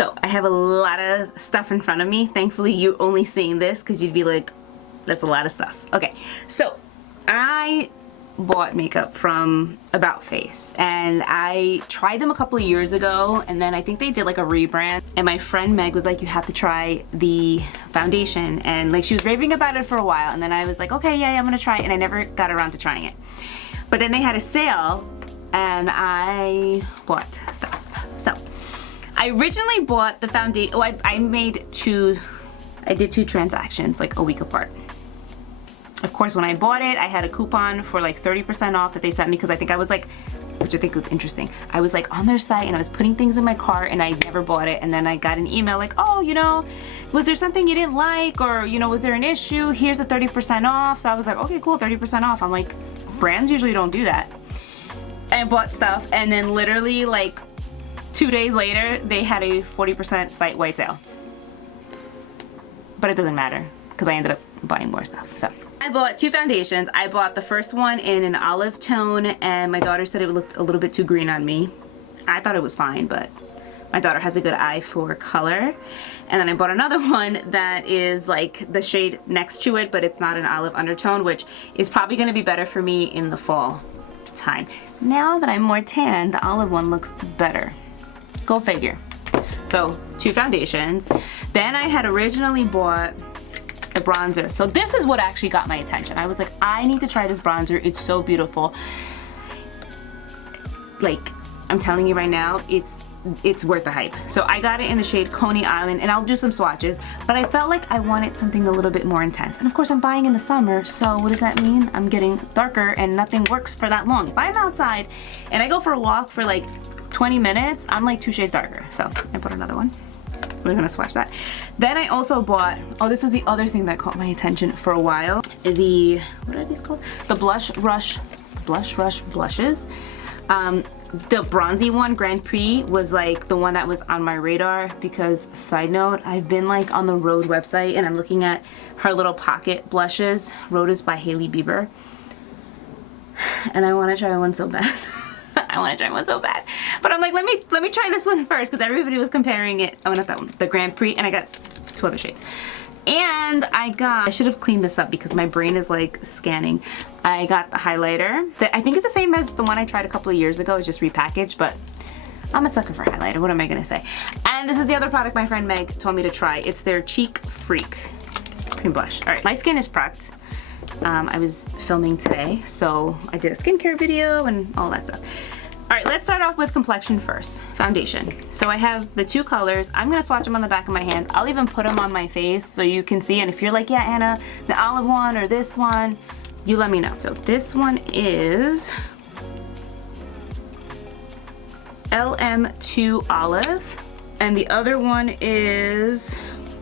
So I have a lot of stuff in front of me. Thankfully you're only seeing this because you'd be like, that's a lot of stuff. Okay, so I bought makeup from AboutFace and I tried them a couple of years ago, and then I think they did like a rebrand, and my friend Meg was like, you have to try the foundation, and like she was raving about it for a while, and then I was like, okay, yeah, I'm gonna try it, and I never got around to trying it. But then they had a sale and I bought stuff. So I originally bought the foundation. Oh, I did two transactions like a week apart. Of course, when I bought it, I had a coupon for like 30% off that they sent me, because I think I was like, which I think was interesting, I was like on their site and I was putting things in my cart and I never bought it, and then I got an email like, oh, you know, was there something you didn't like, or, you know, was there an issue? Here's a 30% off. So I was like, okay, cool, 30% off. I'm like, brands usually don't do that. And I bought stuff, and then literally like 2 days later, they had a 40% site-wide sale. But it doesn't matter because I ended up buying more stuff. So I bought two foundations. I bought the first one in an olive tone, and my daughter said it looked a little bit too green on me. I thought it was fine, but my daughter has a good eye for color. And then I bought another one that is like the shade next to it, but it's not an olive undertone, which is probably going to be better for me in the fall time. Now that I'm more tan, the olive one looks better. Go figure. So two foundations. Then I had originally bought the bronzer. So this is what actually got my attention. I was like, I need to try this bronzer. It's so beautiful. Like, I'm telling you right now, it's worth the hype. So I got it in the shade Coney Island, and I'll do some swatches, but I felt like I wanted something a little bit more intense. And of course I'm buying in the summer, so what does that mean? I'm getting darker and nothing works for that long. If I'm outside and I go for a walk for like 20 minutes, I'm like 2 shades darker. So I bought another one. We're gonna swatch that. Then I also bought, oh, this was the other thing that caught my attention for a while. The, what are these called? The Blush Rush blushes. The bronzy one, Prix, was like the one that was on my radar because, side note, I've been like on the Rhode website and I'm looking at her little pocket blushes. Rhode is by Hailey Bieber. And I want to try one so bad. I want to try one so bad. But I'm like, let me try this one first, because everybody was comparing it. Oh, not that one, the Prix, and I got 2 other shades. And I should have cleaned this up because my brain is like scanning. I got the highlighter that I think is the same as the one I tried a couple of years ago. It's just repackaged, but I'm a sucker for highlighter. What am I gonna say? And this is the other product my friend Meg told me to try. It's their Cheek Freak cream blush. All right, my skin is prepped. I was filming today, so I did a skincare video and all that stuff. All right, let's start off with complexion first. Foundation. So I have the 2 colors. I'm gonna swatch them on the back of my hand. I'll even put them on my face so you can see. And if you're like, yeah, Anna, the olive one or this one, you let me know. So this one is LM2 Olive, and the other one is,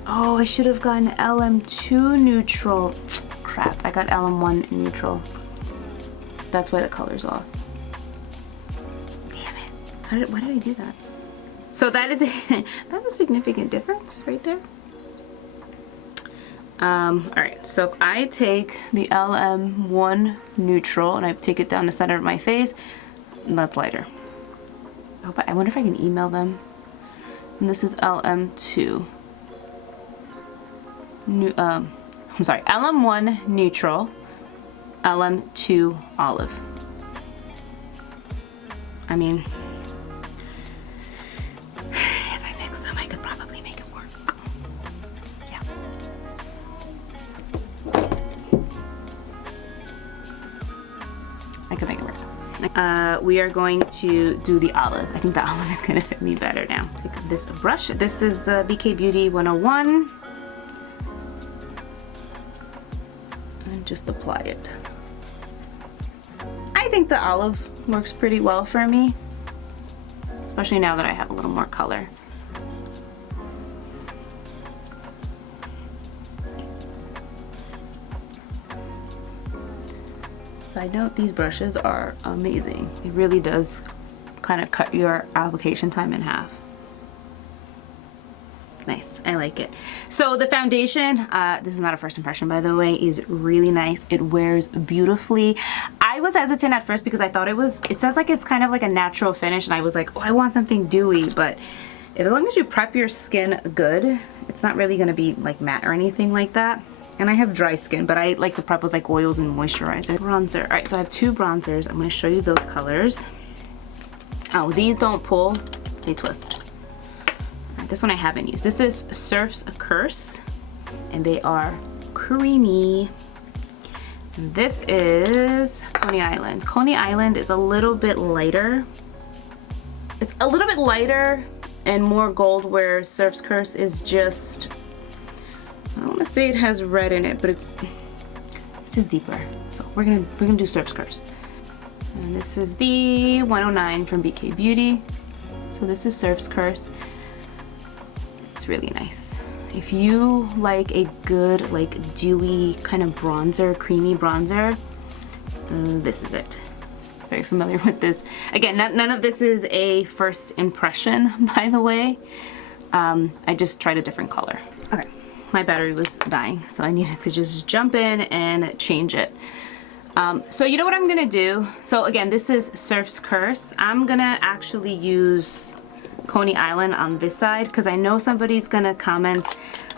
oh, I should have gotten LM2 Neutral. Crap, I got LM1 Neutral. That's why the color's off. Damn it. Why did I do that? So that is that's a significant difference right there. Alright, so if I take the LM1 Neutral and I take it down the center of my face, that's lighter. Oh, but I wonder if I can email them. And this is LM2. I'm sorry, LM1 Neutral, LM2 Olive. I mean, if I mix them, I could probably make it work. Yeah. I could make it work. We are going to do the olive. I think the olive is gonna fit me better now. Take this brush. This is the BK Beauty 101. And just apply it. I think the olive works pretty well for me, especially now that I have a little more color. Side note, these brushes are amazing. It really does kind of cut your application time in half. Nice, I like it. So the foundation, this is not a first impression by the way, is really nice. It wears beautifully. I was hesitant at first because I thought it says like it's kind of like a natural finish, and I was like, oh, I want something dewy, but as long as you prep your skin good, it's not really gonna be like matte or anything like that. And I have dry skin, but I like to prep with like oils and moisturizer. Bronzer. All right, so I have 2 bronzers. I'm gonna show you those colors. Oh, these don't pull, they twist. All right, this one I haven't used. This is Surf's Curse, and they are creamy. And this is Coney Island. Coney Island is a little bit lighter. It's a little bit lighter and more gold, where Surf's Curse is just, I don't want to say it has red in it, but it's just deeper. So we're gonna do Surf's Curse. And this is the 109 from BK Beauty. So this is Surf's Curse. It's really nice. If you like a good, like dewy kind of bronzer, creamy bronzer, this is it. Very familiar with this. Again, none of this is a first impression, by the way. I just tried a different color. Okay, my battery was dying, so I needed to just jump in and change it. So you know what I'm gonna do? So again, this is Surf's Curse. I'm gonna actually use Coney Island on this side, because I know somebody's gonna comment,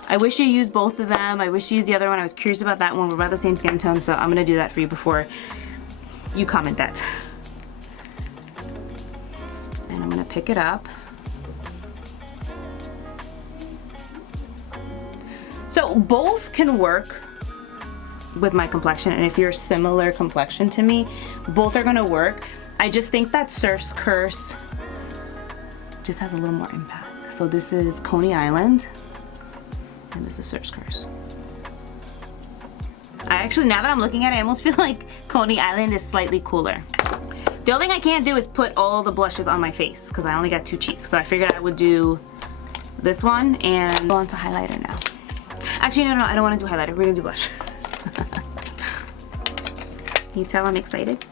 I wish you used both of them. I wish you used the other one. I was curious about that one. We're about the same skin tone, so I'm gonna do that for you before you comment that. And I'm gonna pick it up. So both can work with my complexion, and if you're similar complexion to me, both are gonna work. I just think that Surf's Curse just has a little more impact. So this is Coney Island, and this is Surf's Curse. I actually, now that I'm looking at it, I almost feel like Coney Island is slightly cooler. The only thing I can't do is put all the blushes on my face, because I only got 2 cheeks. So I figured I would do this one and go on to highlighter now. Actually, no, I don't want to do highlighter. We're gonna do blush. Can you tell I'm excited?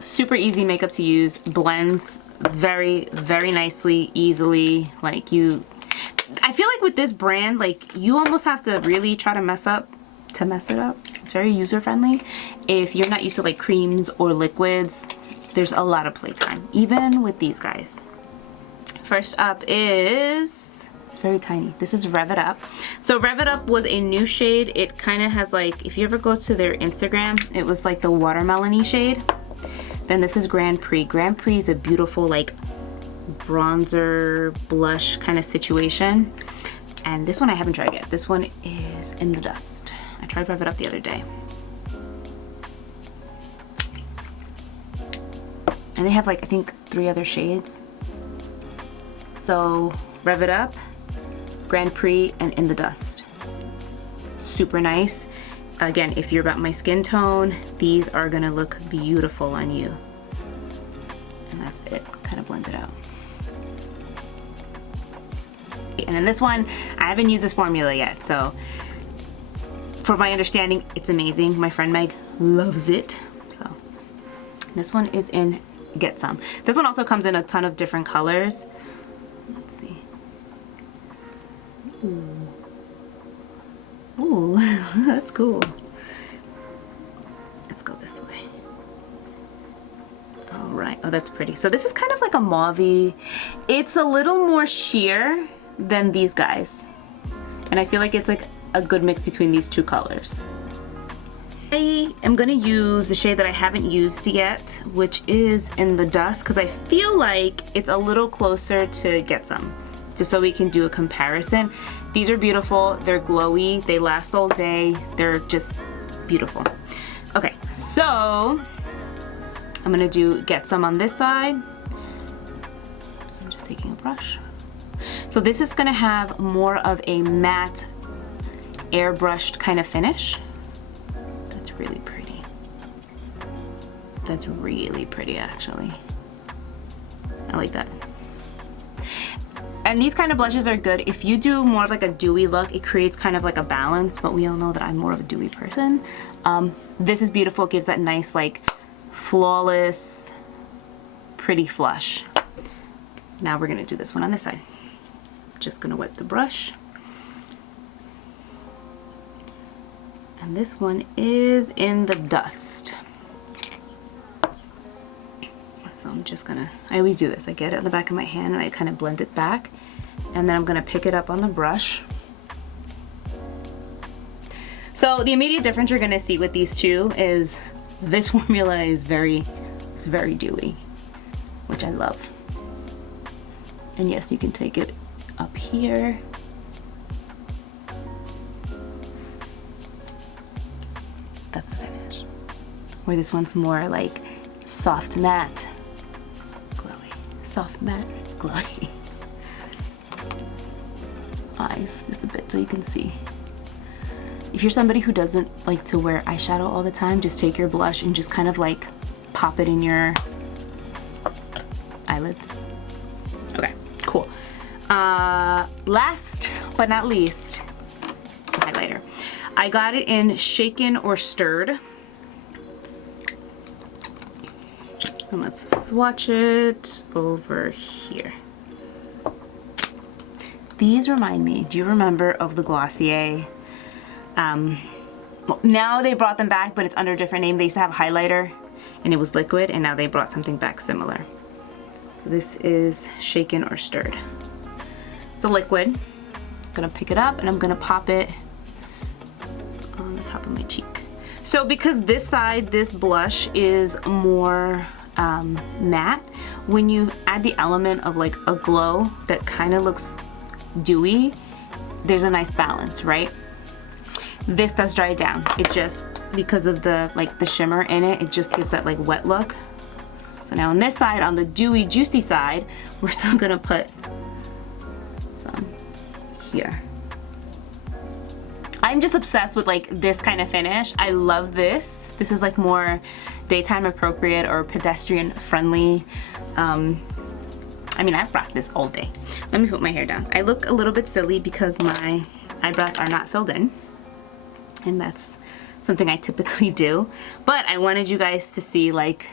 Super easy makeup to use, blends very, very nicely, easily. Like I feel like with this brand, like you almost have to really try to mess it up. It's very user friendly. If you're not used to like creams or liquids, there's a lot of playtime, even with these guys. First up is, it's very tiny. This is Rev It Up. So Rev It Up was a new shade. It kind of has like, if you ever go to their Instagram, it was like the watermelon-y shade. Then this is Grand Prix. Grand Prix is a beautiful like bronzer blush kind of situation. And this one I haven't tried yet. This one is In the Dust. I tried Rev It Up the other day. And they have like, I think 3 other shades. So Rev It Up, Grand Prix, and In the Dust. Super nice. Again, if you're about my skin tone, these are gonna look beautiful on you. And that's it, kind of blend it out. And then this one, I haven't used this formula yet, so for my understanding, it's amazing. My friend Meg loves it. So this one is in Get Some. This one also comes in a ton of different colors. Let's see. Ooh, that's cool. Let's go this way. All right, oh, that's pretty. So this is kind of like a mauve-y. It's a little more sheer than these guys. And I feel like it's like a good mix between these 2 colors. I am gonna use the shade that I haven't used yet, which is In the Dust, because I feel like it's a little closer to Get Some, just so we can do a comparison. These are beautiful, they're glowy, they last all day, they're just beautiful. Okay, so I'm gonna do Get Some on this side. I'm just taking a brush. So this is gonna have more of a matte, airbrushed kind of finish. That's really pretty. That's really pretty, actually. I like that. And these kind of blushes are good. If you do more of like a dewy look, it creates kind of like a balance, but we all know that I'm more of a dewy person. This is beautiful, it gives that nice like flawless, pretty flush. Now we're gonna do this one on this side. Just gonna wet the brush. And this one is In the Dust. So I'm just gonna, I always do this. I get it in the back of my hand and I kind of blend it back. And then I'm gonna pick it up on the brush. So the immediate difference you're gonna see with these two is this formula is it's very dewy, which I love. And yes, you can take it up here. That's the finish. Where this one's more like soft matte, glowy. Soft matte, glowy. Eyes, just a bit so you can see. If you're somebody who doesn't like to wear eyeshadow all the time, just take your blush and just kind of like pop it in your eyelids. Okay, cool. Last but not least, it's a highlighter. I got it in Shaken or Stirred. And let's swatch it over here. These remind me, do you remember of the Glossier? Well, now they brought them back, but it's under a different name. They used to have highlighter and it was liquid, and now they brought something back similar. So this is Shaken or Stirred. It's a liquid. I'm gonna pick it up and I'm gonna pop it on the top of my cheek. So because this side, this blush is more matte, when you add the element of like a glow that kind of looks dewy, there's a nice balance, right? This does dry it down. It just, because of the like the shimmer in it, it just gives that like wet look. So now on this side, on the dewy, juicy side, we're still gonna put some here. I'm just obsessed with like this kind of finish. I love this. This is like more daytime appropriate or pedestrian friendly. I mean, I've rocked this all day. Let me put my hair down. I look a little bit silly because my eyebrows are not filled in, and that's something I typically do. But I wanted you guys to see like,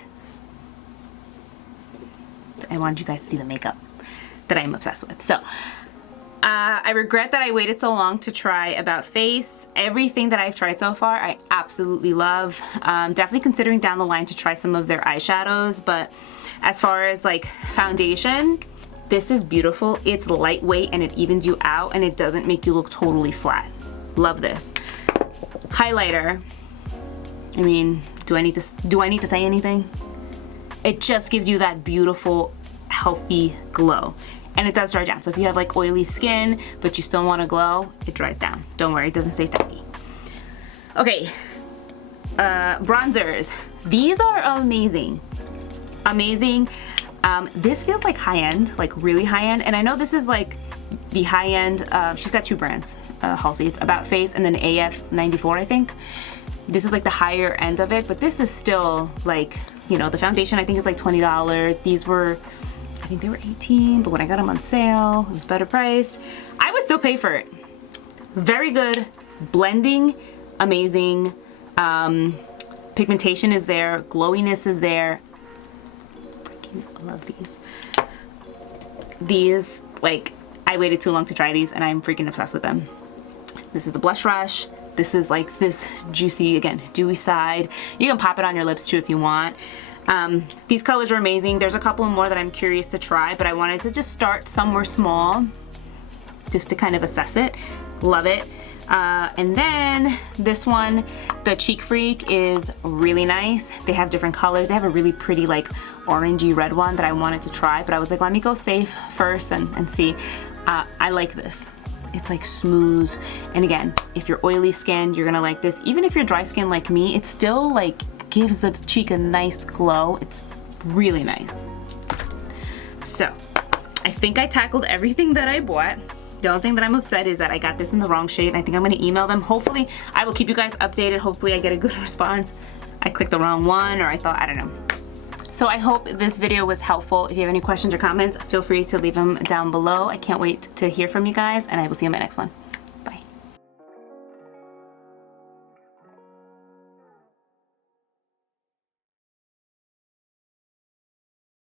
the makeup that I'm obsessed with. So I regret that I waited so long to try AboutFace. Everything that I've tried so far, I absolutely love. Definitely considering down the line to try some of their eyeshadows, but as far as like foundation, this is beautiful. It's lightweight and it evens you out and it doesn't make you look totally flat. Love this. Highlighter. I mean, do I need to say anything? It just gives you that beautiful, healthy glow. And it does dry down. So if you have like oily skin, but you still want to glow, it dries down. Don't worry, it doesn't stay sticky. Okay, bronzers. These are amazing. Amazing. This feels like high-end, like really high-end. And I know this is like the high-end, she's got two brands, Halsey. It's AboutFace and then AF94, I think. This is like the higher end of it, but this is still like, you know, the foundation I think is like $20. These were, I think they were $18, but when I got them on sale, it was better priced. I would still pay for it. Very good. Blending, amazing. Pigmentation is there. Glowiness is there. Freaking love these. These, like, I waited too long to try these and I'm freaking obsessed with them. This is the Blush Rush. This is like this juicy, again, dewy side. You can pop it on your lips too if you want. These colors are amazing. There's a couple more that I'm curious to try, but I wanted to just start somewhere small just to kind of assess it. Love it. And then this one, the Cheek Freak, is really nice. They have different colors. They have a really pretty like orangey red one that I wanted to try, but I was like, let me go safe first and see. I like this. It's like smooth. And again, if you're oily skin, you're gonna like this. Even if you're dry skin like me, it still like gives the cheek a nice glow. It's really nice. So I think I tackled everything that I bought. The only thing that I'm upset is that I got this in the wrong shade, and I think I'm gonna email them. Hopefully, I will keep you guys updated. Hopefully I get a good response. I clicked the wrong one, or I thought, I don't know. So I hope this video was helpful. If you have any questions or comments, feel free to leave them down below. I can't wait to hear from you guys, and I will see you in my next one.